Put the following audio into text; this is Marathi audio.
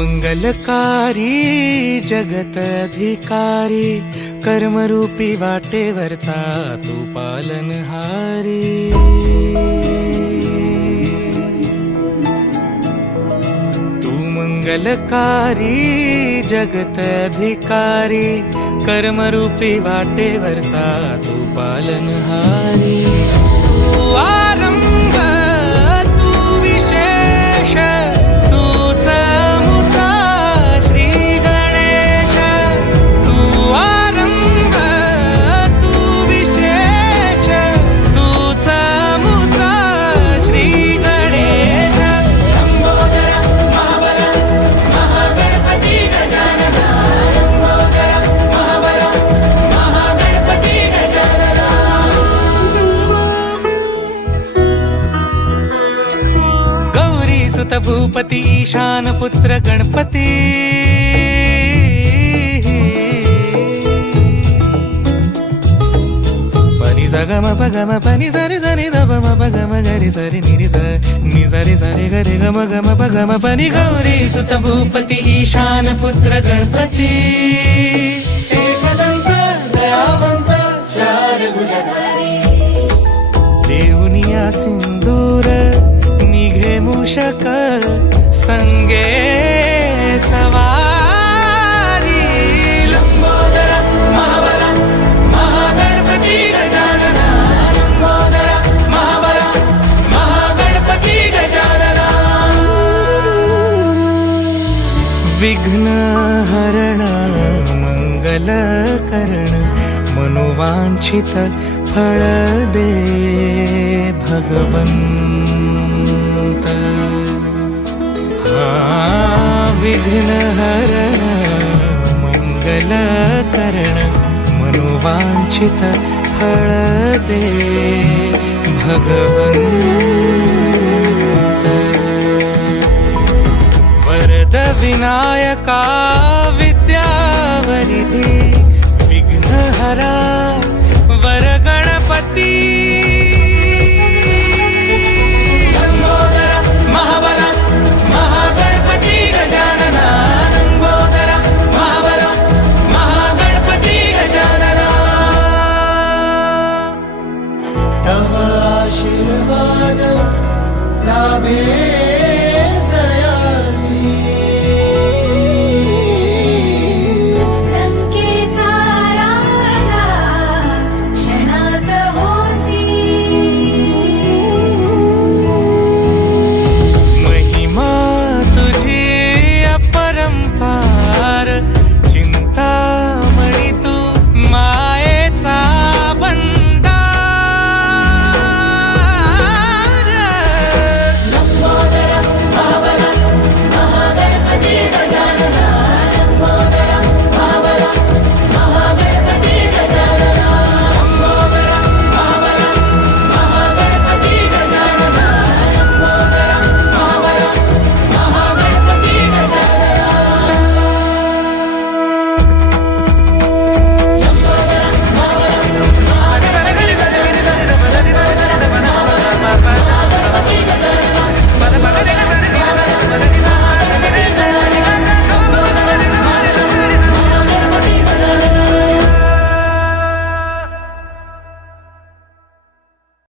मंगलकारी जगत अधिकारी, कर्मरूपी वाटेवरचा तू पालनहारी। तू मंगलकारी जगत अधिकारी, कर्मरूपी वाटेवरचा तू पालनहारी। तू आरंभ तू विशेष, तूच मुचा श्री गणेश। तू आरंभ तू विशेष, तूच मुचा श्री गणेश। लंबोदर महाबल महागणपती गजानना, लंबोदर महाबल महागणपती गजानना। गौरी सुत भूपती ईशान पुत्र गणपती, पनी सगम पगम पनी सरि सरि ध म पगम गरि सरि निरि स नि सरि सरि गरि गम गम पगम पनी। गौरी सुत भूपती ईशान पुत्र गणपती, एकदंत दयावंत चार भुजधारी। देऊनिया सिंदूर निघे मूषक, संगे सवारी। लंबोदर महाबल महागणपती गजानना, लंबोदर महाबल महागणपती गजानना। विघ्न हरण मंगल करण, मनोवांछित फळ दे भगवंत। विघ्न हरण मंगल करण, मनोवांछित फळ दे भगवंत। वरद विनायका विद्यावरिधी, विघ्नहरा वर